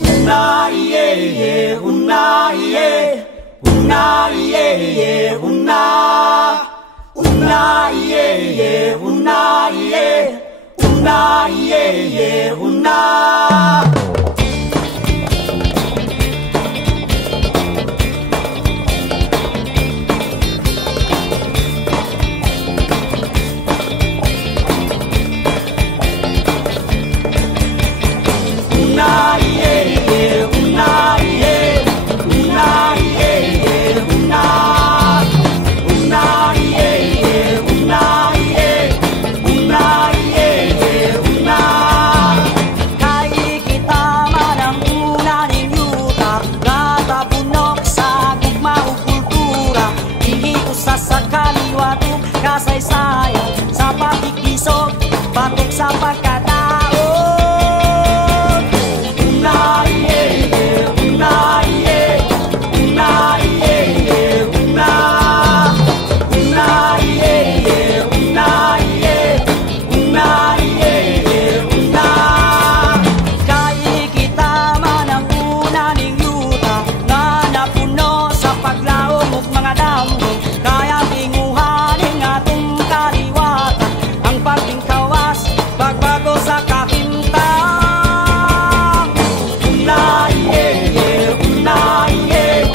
Una iye ye, una iye, una iye ye, una iye ye, una iye, una iye ye, una. Kasaysayan sa pakikisog, batok sa pagkataon. Una iye ye, una iye, una iye ye, una. Una iye ye, una iye, una iye ye, una. Kay kita man ang una ning yuta nga napuno sa paglaom ug mga damo, kaya tinguhan atong kaliwatan ang pagtingkawas pagbago sa kahimtang. Una iye ye, una iye,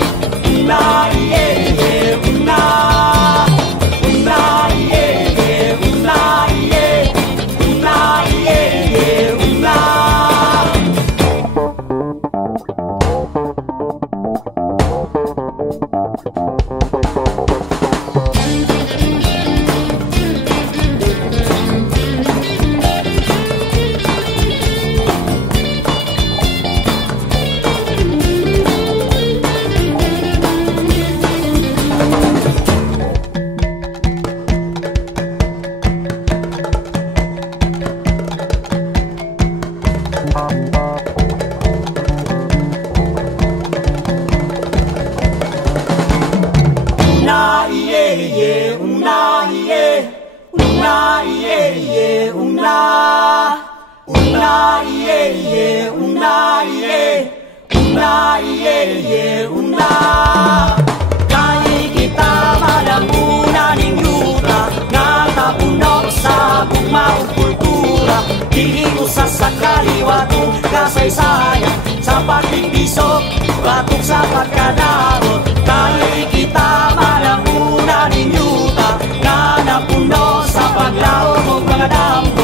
una iye ye, una. Una iye ye, una iye, una iye ye, una. Una iye ye, una iye, una iye ye, una. Una iye ye, una iye, una iye ye, una. Kay kita man ang una ning yuta nga tapuno sa bugmaong kultura, dihiusa sa kaliwatong kasaysayan sa pakikisog, batok sa pagkadaot. Kay kita man ang una ning yuta nga napuno sa paglaom ug mga damo,